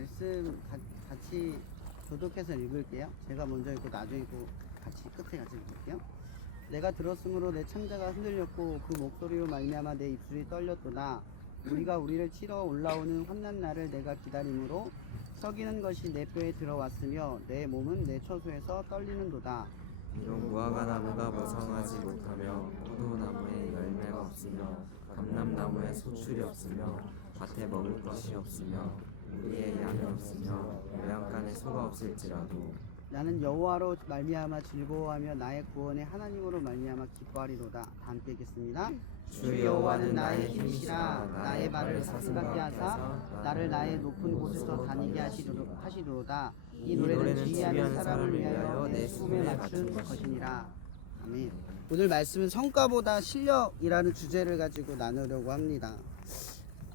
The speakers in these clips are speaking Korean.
말씀 같이 교독해서 읽을게요. 제가 먼저 읽고 나중에 읽고 같이 끝에 같이 읽을게요. 내가 들었으므로 내 창자가 흔들렸고 그 목소리로 말미암아 내 입술이 떨렸도다. 우리가 우리를 치러 올라오는 환난 날을 내가 기다림으로 썩이는 것이 내 뼈에 들어왔으며 내 몸은 내 처소에서 떨리는도다. 비록 무화과나무가 무성하지 못하며 포도나무에 열매가 없으며 감람나무에 소출이 없으며 밭에 먹을 것이 없으며 우리의 양이 없으며 외양간에 소가 없을지라도 나는 여호와로 말미암아 즐거워하며 나의 구원의 하나님으로 말미암아 기뻐하리로다. 다 함께 읽겠습니다. 주 여호와는 나의 힘이시라. 나의 발을 사슴같게 하사 나를 나의 높은 곳에서 다니게 하시리로다. 이 노래는 지휘하는 사람을 위하여 내 숨에 맞춘 것이니라. 아멘. 오늘 말씀은 성과보다 실력이라는 주제를 가지고 나누려고 합니다.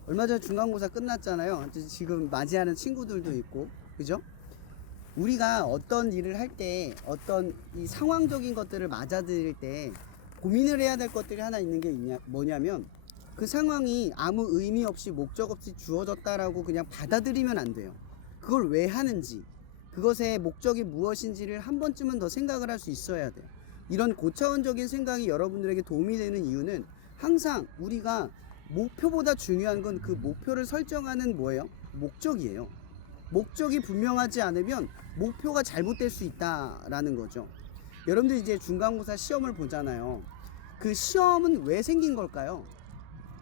얼마 전에 중간고사 끝났잖아요. 지금 맞이하는 친구들도 있고, 그죠? 우리가 어떤 일을 할 때, 어떤 이 상황적인 것들을 맞아들일 때 고민을 해야 될 것들이 하나 있는 게 뭐냐면, 그 상황이 아무 의미 없이 목적 없이 주어졌다라고 그냥 받아들이면 안 돼요. 그걸 왜 하는지, 그것의 목적이 무엇인지를 한 번쯤은 더 생각을 할 수 있어야 돼요. 이런 고차원적인 생각이 여러분들에게 도움이 되는 이유는 항상 우리가 목표보다 중요한 건 그 목표를 설정하는 뭐예요? 목적이에요. 목적이 분명하지 않으면 목표가 잘못될 수 있다라는 거죠. 여러분들 이제 중간고사 시험을 보잖아요. 그 시험은 왜 생긴 걸까요?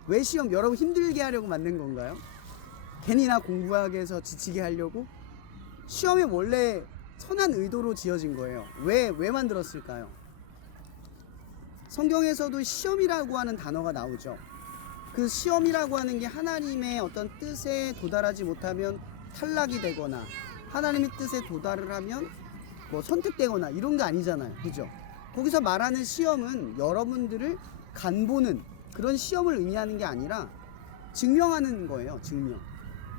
왜 시험? 여러분 힘들게 하려고 만든 건가요? 괜히 나 공부하게 해서 지치게 하려고? 시험이 원래 선한 의도로 지어진 거예요. 왜 만들었을까요? 성경에서도 시험이라고 하는 단어가 나오죠. 그 시험이라고 하는 게 하나님의 어떤 뜻에 도달하지 못하면 탈락이 되거나 하나님의 뜻에 도달을 하면 뭐 선택되거나 이런 게 아니잖아요. 그죠? 거기서 말하는 시험은 여러분들을 간보는 그런 시험을 의미하는 게 아니라 증명하는 거예요. 증명.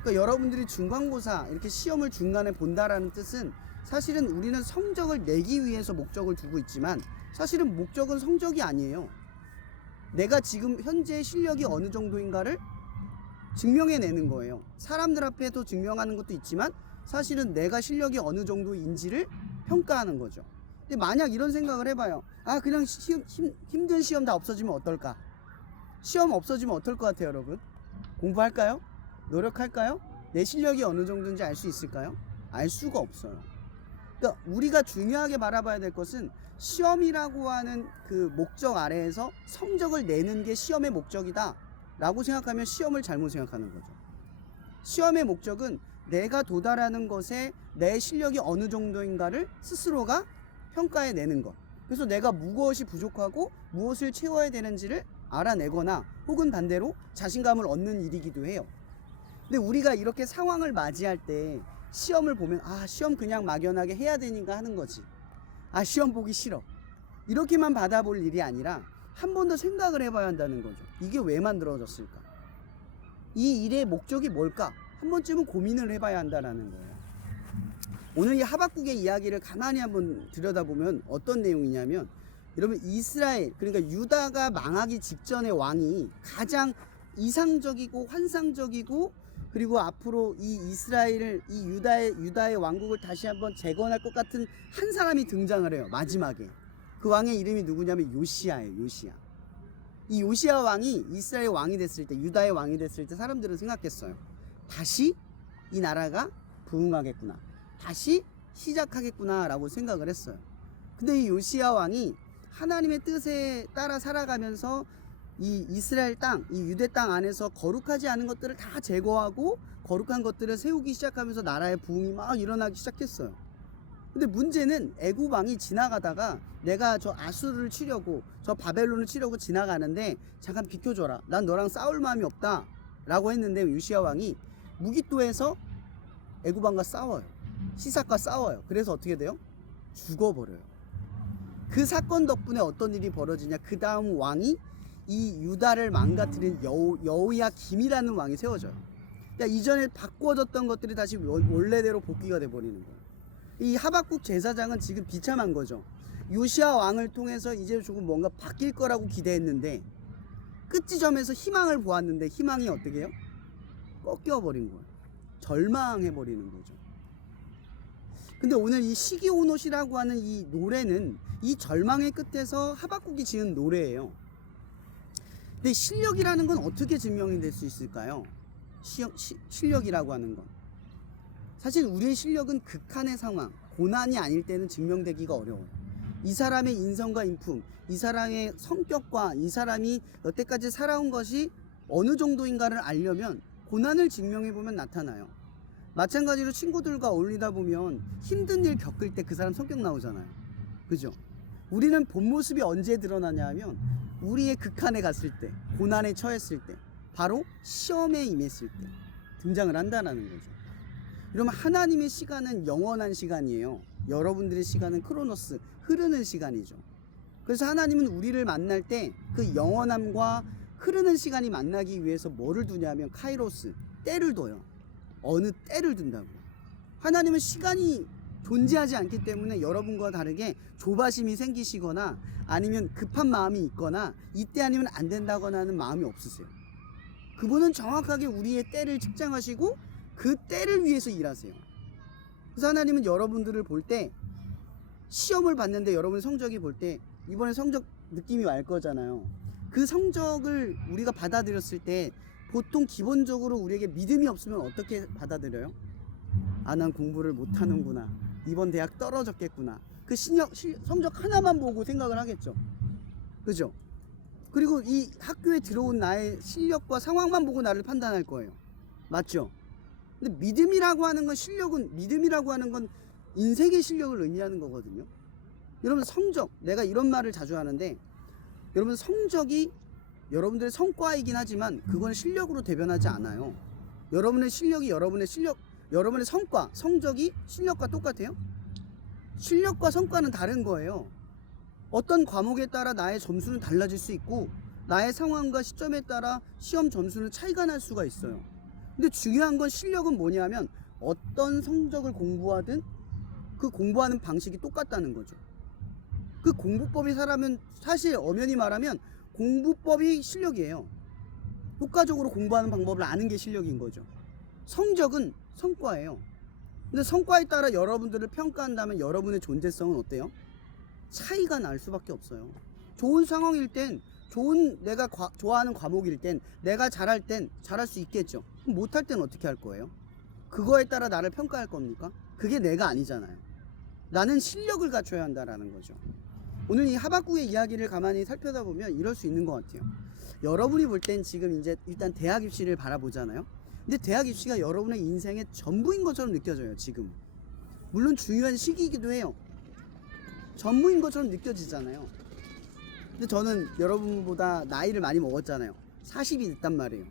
그러니까 여러분들이 중간고사 이렇게 시험을 중간에 본다라는 뜻은 사실은 우리는 성적을 내기 위해서 목적을 두고 있지만 사실은 목적은 성적이 아니에요. 내가 지금 현재 실력이 어느 정도인가를 증명해내는 거예요. 사람들 앞에도 증명하는 것도 있지만 사실은 내가 실력이 어느 정도인지를 평가하는 거죠. 근데 만약 이런 생각을 해봐요. 아, 그냥 힘든 시험 다 없어지면 어떨까? 시험 없어지면 어떨 것 같아요, 여러분? 공부할까요? 노력할까요? 내 실력이 어느 정도인지 알 수 있을까요? 알 수가 없어요. 그러니까 우리가 중요하게 바라봐야 될 것은 시험이라고 하는 그 목적 아래에서 성적을 내는 게 시험의 목적이다 라고 생각하면 시험을 잘못 생각하는 거죠. 시험의 목적은 내가 도달하는 것에 내 실력이 어느 정도인가를 스스로가 평가해 내는 것. 그래서 내가 무엇이 부족하고 무엇을 채워야 되는지를 알아내거나 혹은 반대로 자신감을 얻는 일이기도 해요. 근데 우리가 이렇게 상황을 맞이할 때 시험을 보면 아, 시험 그냥 막연하게 해야 되니까 하는 거지. 아, 시험 보기 싫어. 이렇게만 받아볼 일이 아니라 한 번 더 생각을 해봐야 한다는 거죠. 이게 왜 만들어졌을까? 이 일의 목적이 뭘까? 한 번쯤은 고민을 해봐야 한다는 거예요. 오늘 이 하박국의 이야기를 가만히 한번 들여다보면 어떤 내용이냐면 여러분 이스라엘 그러니까 유다가 망하기 직전의 왕이 가장 이상적이고 환상적이고 그리고 앞으로 이 이스라엘을 이 유다의 왕국을 다시 한번 재건할 것 같은 한 사람이 등장을 해요. 마지막에 그 왕의 이름이 누구냐면 요시야예요. 요시야. 이 요시야 왕이 이스라엘 왕이 됐을 때 유다의 왕이 됐을 때 사람들은 생각했어요. 다시 이 나라가 부흥하겠구나. 다시 시작하겠구나 라고 생각을 했어요. 근데 이 요시야 왕이 하나님의 뜻에 따라 살아가면서 이 이스라엘 땅, 이 유대 땅 안에서 거룩하지 않은 것들을 다 제거하고 거룩한 것들을 세우기 시작하면서 나라의 부흥이 막 일어나기 시작했어요. 근데 문제는 애굽 왕이 지나가다가 내가 저 아수르를 치려고 저 바벨론을 치려고 지나가는데 잠깐 비켜줘라. 난 너랑 싸울 마음이 없다 라고 했는데 요시야 왕이 무기또에서 애굽 왕과 싸워요. 시삭과 싸워요. 그래서 어떻게 돼요? 죽어버려요. 그 사건 덕분에 어떤 일이 벌어지냐. 그 다음 왕이 이 유다를 망가뜨린 여호야김이라는 왕이 세워져요. 그러니까 이전에 바꿔졌던 것들이 다시 원래대로 복귀가 돼버리는 거예요. 이 하박국 제사장은 지금 비참한 거죠. 요시야 왕을 통해서 이제 조금 뭔가 바뀔 거라고 기대했는데 끝지점에서 희망을 보았는데 희망이 어떻게 해요? 꺾여버린 거예요. 절망해버리는 거죠. 근데 오늘 이 시기오롯이라고 하는 이 노래는 이 절망의 끝에서 하박국이 지은 노래예요. 근데 실력이라는 건 어떻게 증명이 될 수 있을까요? 실력이라고 하는 건 사실 우리의 실력은 극한의 상황, 고난이 아닐 때는 증명되기가 어려워요. 이 사람의 인성과 인품, 이 사람의 성격과 이 사람이 여태까지 살아온 것이 어느 정도인가를 알려면 고난을 증명해보면 나타나요. 마찬가지로 친구들과 어울리다 보면 힘든 일 겪을 때 그 사람 성격 나오잖아요. 그죠? 우리는 본 모습이 언제 드러나냐 하면 우리의 극한에 갔을 때, 고난에 처했을 때, 바로 시험에 임했을 때 등장을 한다는 거죠. 그러면 하나님의 시간은 영원한 시간이에요. 여러분들의 시간은 크로노스, 흐르는 시간이죠. 그래서 하나님은 우리를 만날 때 그 영원함과 흐르는 시간이 만나기 위해서 뭐를 두냐면 카이로스, 때를 둬요. 어느 때를 둔다고요. 하나님은 시간이 존재하지 않기 때문에 여러분과 다르게 조바심이 생기시거나 아니면 급한 마음이 있거나 이때 아니면 안 된다거나 하는 마음이 없으세요. 그분은 정확하게 우리의 때를 측정하시고 그 때를 위해서 일하세요. 그래서 하나님은 여러분들을 볼 때 시험을 봤는데 여러분 성적이 볼 때 이번에 성적 느낌이 알 거잖아요. 그 성적을 우리가 받아들였을 때 보통 기본적으로 우리에게 믿음이 없으면 어떻게 받아들여요? 아, 난 공부를 못하는구나. 이번 대학 떨어졌겠구나. 그 성적 하나만 보고 생각을 하겠죠. 그죠? 그리고 이 학교에 들어온 나의 실력과 상황만 보고 나를 판단할 거예요. 맞죠? 근데 믿음이라고 하는 건 믿음이라고 하는 건 인생의 실력을 의미하는 거거든요. 여러분 성적, 내가 이런 말을 자주 하는데 여러분 성적이 여러분들의 성과이긴 하지만 그건 실력으로 대변하지 않아요. 여러분의 실력이 여러분의 성적이 실력과 똑같아요? 실력과 성과는 다른 거예요. 어떤 과목에 따라 나의 점수는 달라질 수 있고 나의 상황과 시점에 따라 시험 점수는 차이가 날 수가 있어요. 근데 중요한 건 실력은 뭐냐면 어떤 성적을 공부하든 그 공부하는 방식이 똑같다는 거죠. 그 공부법이 사실 엄연히 말하면 공부법이 실력이에요. 효과적으로 공부하는 방법을 아는 게 실력인 거죠. 성적은 성과예요. 근데 성과에 따라 여러분들을 평가한다면 여러분의 존재성은 어때요? 차이가 날 수밖에 없어요. 좋은 상황일 땐 내가 좋아하는 과목일 땐 내가 잘할 땐 잘할 수 있겠죠. 그럼 못할 땐 어떻게 할 거예요? 그거에 따라 나를 평가할 겁니까? 그게 내가 아니잖아요. 나는 실력을 갖춰야 한다라는 거죠. 오늘 이 하박국의 이야기를 가만히 살펴다 보면 이럴 수 있는 것 같아요. 여러분이 볼 땐 지금 이제 일단 대학 입시를 바라보잖아요. 근데 대학 입시가 여러분의 인생의 전부인 것처럼 느껴져요, 지금. 물론 중요한 시기이기도 해요. 전부인 것처럼 느껴지잖아요. 근데 저는 여러분보다 나이를 많이 먹었잖아요. 40이 됐단 말이에요.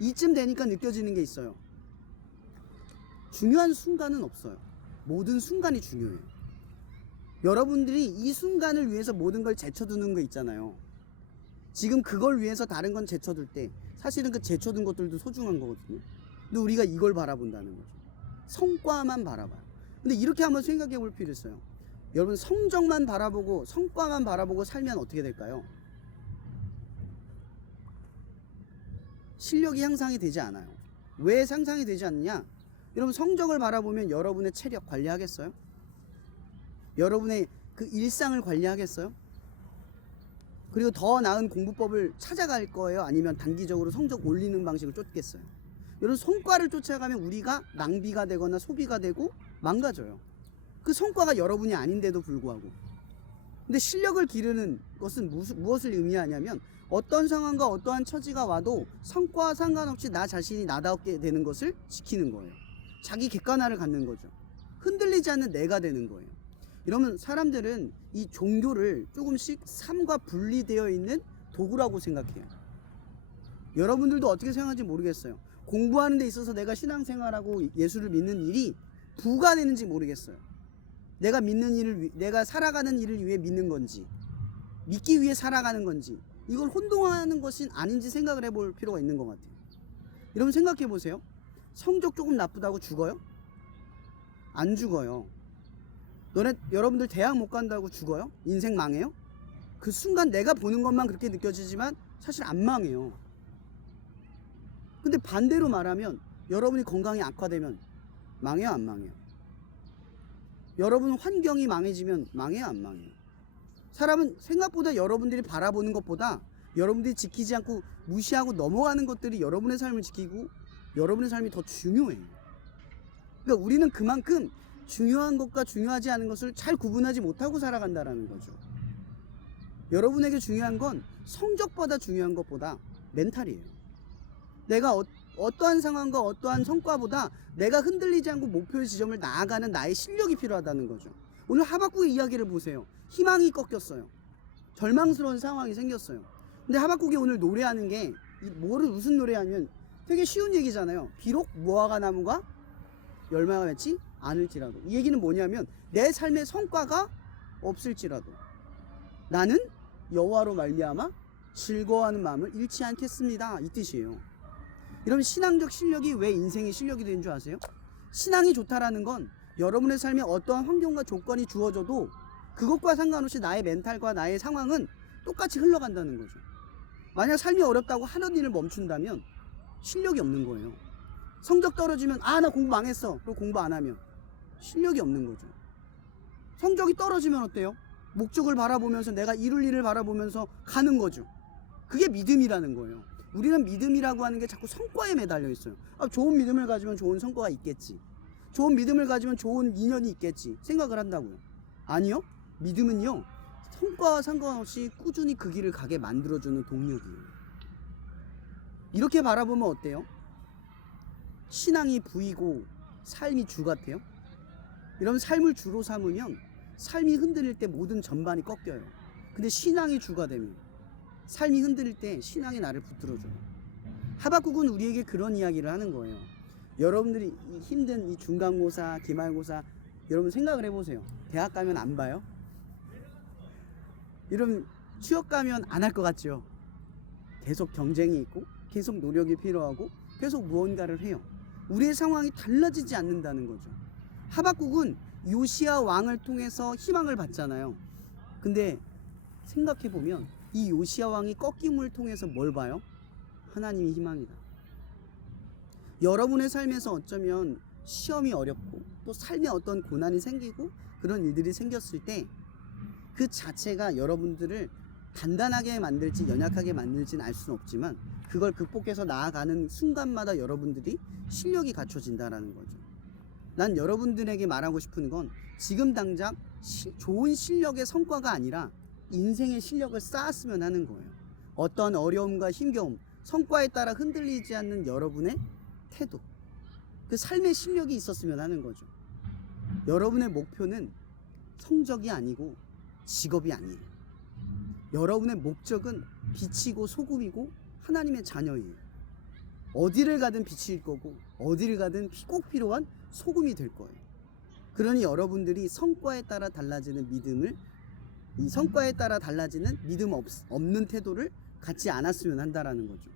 이쯤 되니까 느껴지는 게 있어요. 중요한 순간은 없어요. 모든 순간이 중요해요. 여러분들이 이 순간을 위해서 모든 걸 제쳐두는 거 있잖아요. 지금 그걸 위해서 다른 건 제쳐둘 때 사실은 그 제쳐둔 것들도 소중한 거거든요. 근데 우리가 이걸 바라본다는 거죠. 성과만 바라봐요. 근데 이렇게 한번 생각해 볼 필요 있어요. 여러분 성적만 바라보고 성과만 바라보고 살면 어떻게 될까요? 실력이 향상이 되지 않아요. 왜 향상이 되지 않느냐? 여러분 성적을 바라보면 여러분의 체력 관리하겠어요? 여러분의 그 일상을 관리하겠어요? 그리고 더 나은 공부법을 찾아갈 거예요? 아니면 단기적으로 성적 올리는 방식을 쫓겠어요? 여러분 성과를 쫓아가면 우리가 낭비가 되거나 소비가 되고 망가져요. 그 성과가 여러분이 아닌데도 불구하고. 근데 실력을 기르는 것은 무엇을 의미하냐면 어떤 상황과 어떠한 처지가 와도 성과와 상관없이 나 자신이 나답게 되는 것을 지키는 거예요. 자기 객관화를 갖는 거죠. 흔들리지 않는 내가 되는 거예요. 이러면 사람들은 이 종교를 조금씩 삶과 분리되어 있는 도구라고 생각해요. 여러분들도 어떻게 생각하는지 모르겠어요. 공부하는 데 있어서 내가 신앙생활하고 예수를 믿는 일이 부가되는지 모르겠어요. 내가 살아가는 일을 위해 믿는 건지 믿기 위해 살아가는 건지 이걸 혼동하는 것이 아닌지 생각을 해볼 필요가 있는 것 같아요. 여러분 생각해 보세요. 성적 조금 나쁘다고 죽어요? 안 죽어요. 여러분들 대학 못 간다고 죽어요? 인생 망해요? 그 순간 내가 보는 것만 그렇게 느껴지지만 사실 안 망해요. 근데 반대로 말하면 여러분이 건강이 악화되면 망해요, 안 망해요? 여러분 환경이 망해지면 망해요, 안 망해요? 사람은 생각보다 여러분들이 바라보는 것보다 여러분들이 지키지 않고 무시하고 넘어가는 것들이 여러분의 삶을 지키고 여러분의 삶이 더 중요해요. 그러니까 우리는 그만큼 중요한 것과 중요하지 않은 것을 잘 구분하지 못하고 살아간다라는 거죠. 여러분에게 중요한 건 성적보다 중요한 것보다 멘탈이에요. 내가 어떠한 상황과 어떠한 성과보다 내가 흔들리지 않고 목표의 지점을 나아가는 나의 실력이 필요하다는 거죠. 오늘 하박국의 이야기를 보세요. 희망이 꺾였어요. 절망스러운 상황이 생겼어요. 근데 하박국이 오늘 노래하는 게 무슨 노래하면 되게 쉬운 얘기잖아요. 비록 무화과 나무가 열매가 맺지 않을지라도. 이 얘기는 뭐냐면 내 삶의 성과가 없을지라도 나는 여호와로 말미암아 즐거워하는 마음을 잃지 않겠습니다. 이 뜻이에요. 여러분 신앙적 실력이 왜 인생의 실력이 되는 줄 아세요? 신앙이 좋다라는 건 여러분의 삶에 어떠한 환경과 조건이 주어져도 그것과 상관없이 나의 멘탈과 나의 상황은 똑같이 흘러간다는 거죠. 만약 삶이 어렵다고 하는 일을 멈춘다면 실력이 없는 거예요. 성적 떨어지면 나 공부 망했어. 그리고 공부 안 하면 실력이 없는 거죠. 성적이 떨어지면 어때요? 목적을 바라보면서 내가 이룰 일을 바라보면서 가는 거죠. 그게 믿음이라는 거예요. 우리는 믿음이라고 하는 게 자꾸 성과에 매달려 있어요. 좋은 믿음을 가지면 좋은 성과가 있겠지. 좋은 믿음을 가지면 좋은 인연이 있겠지. 생각을 한다고요. 아니요. 믿음은요. 성과와 상관없이 꾸준히 그 길을 가게 만들어주는 동력이에요. 이렇게 바라보면 어때요? 신앙이 부이고 삶이 주 같아요? 이런 삶을 주로 삼으면 삶이 흔들릴 때 모든 전반이 꺾여요. 근데 신앙이 주가 되면 삶이 흔들릴 때 신앙이 나를 붙들어줘요. 하박국은 우리에게 그런 이야기를 하는 거예요. 여러분들이 힘든 이 중간고사, 기말고사 여러분 생각을 해보세요. 대학 가면 안 봐요? 여러분 취업 가면 안 할 것 같죠? 계속 경쟁이 있고 계속 노력이 필요하고 계속 무언가를 해요. 우리의 상황이 달라지지 않는다는 거죠. 하박국은 요시야 왕을 통해서 희망을 받잖아요. 근데 생각해보면 이 요시야 왕이 꺾임을 통해서 뭘 봐요? 하나님이 희망이다. 여러분의 삶에서 어쩌면 시험이 어렵고 또 삶에 어떤 고난이 생기고 그런 일들이 생겼을 때 그 자체가 여러분들을 단단하게 만들지 연약하게 만들지는 알 수는 없지만 그걸 극복해서 나아가는 순간마다 여러분들이 실력이 갖춰진다라는 거죠. 난 여러분들에게 말하고 싶은 건 지금 당장 좋은 실력의 성과가 아니라 인생의 실력을 쌓았으면 하는 거예요. 어떤 어려움과 힘겨움, 성과에 따라 흔들리지 않는 여러분의 태도, 그 삶의 실력이 있었으면 하는 거죠. 여러분의 목표는 성적이 아니고 직업이 아니에요. 여러분의 목적은 빛이고 소금이고 하나님의 자녀예요. 어디를 가든 빛일 거고 어디를 가든 꼭 필요한 소금이 될 거예요. 그러니 여러분들이 성과에 따라 달라지는 믿음을 이 성과에 따라 달라지는 믿음 없는 태도를 갖지 않았으면 한다라는 거죠.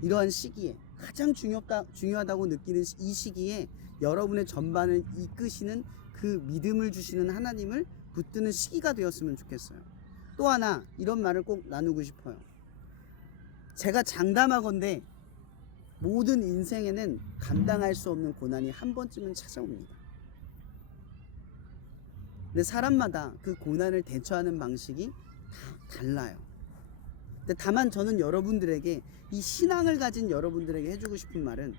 이러한 시기에 가장 중요하다고 느끼는 이 시기에 여러분의 전반을 이끄시는 그 믿음을 주시는 하나님을 붙드는 시기가 되었으면 좋겠어요. 또 하나 이런 말을 꼭 나누고 싶어요. 제가 장담하건대 모든 인생에는 감당할 수 없는 고난이 한 번쯤은 찾아옵니다. 근데 사람마다 그 고난을 대처하는 방식이 다 달라요. 근데 다만 저는 여러분들에게 이 신앙을 가진 여러분들에게 해주고 싶은 말은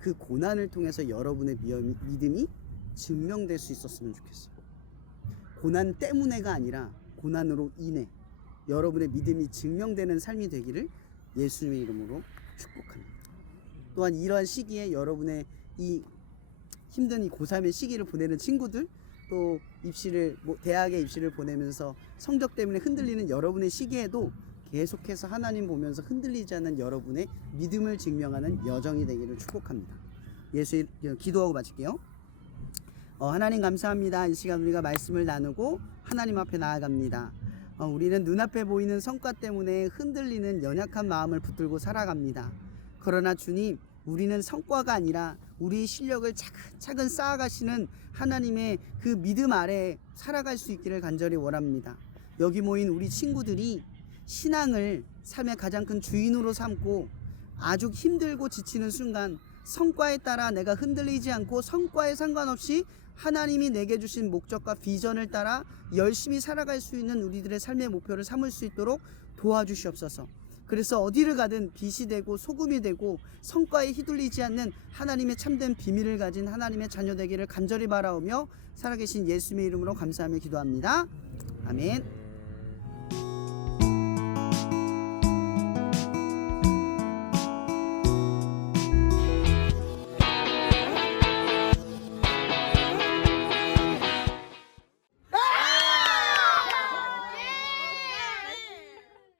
그 고난을 통해서 여러분의 믿음이 증명될 수 있었으면 좋겠어요. 고난 때문에가 아니라 고난으로 인해 여러분의 믿음이 증명되는 삶이 되기를 예수님의 이름으로 축복합니다. 또한 이러한 시기에 여러분의 이 힘든 이 고3의 시기를 보내는 친구들, 또 대학에 입시를 보내면서 성적 때문에 흔들리는 여러분의 시기에도 계속해서 하나님 보면서 흔들리지 않는 여러분의 믿음을 증명하는 여정이 되기를 축복합니다. 기도하고 마칠게요. 하나님 감사합니다. 이 시간 우리가 말씀을 나누고 하나님 앞에 나아갑니다. 우리는 눈앞에 보이는 성과 때문에 흔들리는 연약한 마음을 붙들고 살아갑니다. 그러나 주님, 우리는 성과가 아니라 우리의 실력을 차근차근 쌓아가시는 하나님의 그 믿음 아래 살아갈 수 있기를 간절히 원합니다. 여기 모인 우리 친구들이 신앙을 삶의 가장 큰 주인으로 삼고 아주 힘들고 지치는 순간 성과에 따라 내가 흔들리지 않고 성과에 상관없이 하나님이 내게 주신 목적과 비전을 따라 열심히 살아갈 수 있는 우리들의 삶의 목표를 삼을 수 있도록 도와주시옵소서. 그래서 어디를 가든 빛이 되고 소금이 되고 성과에 휘둘리지 않는 하나님의 참된 비밀을 가진 하나님의 자녀 되기를 간절히 바라오며 살아계신 예수님의 이름으로 감사하며 기도합니다. 아멘.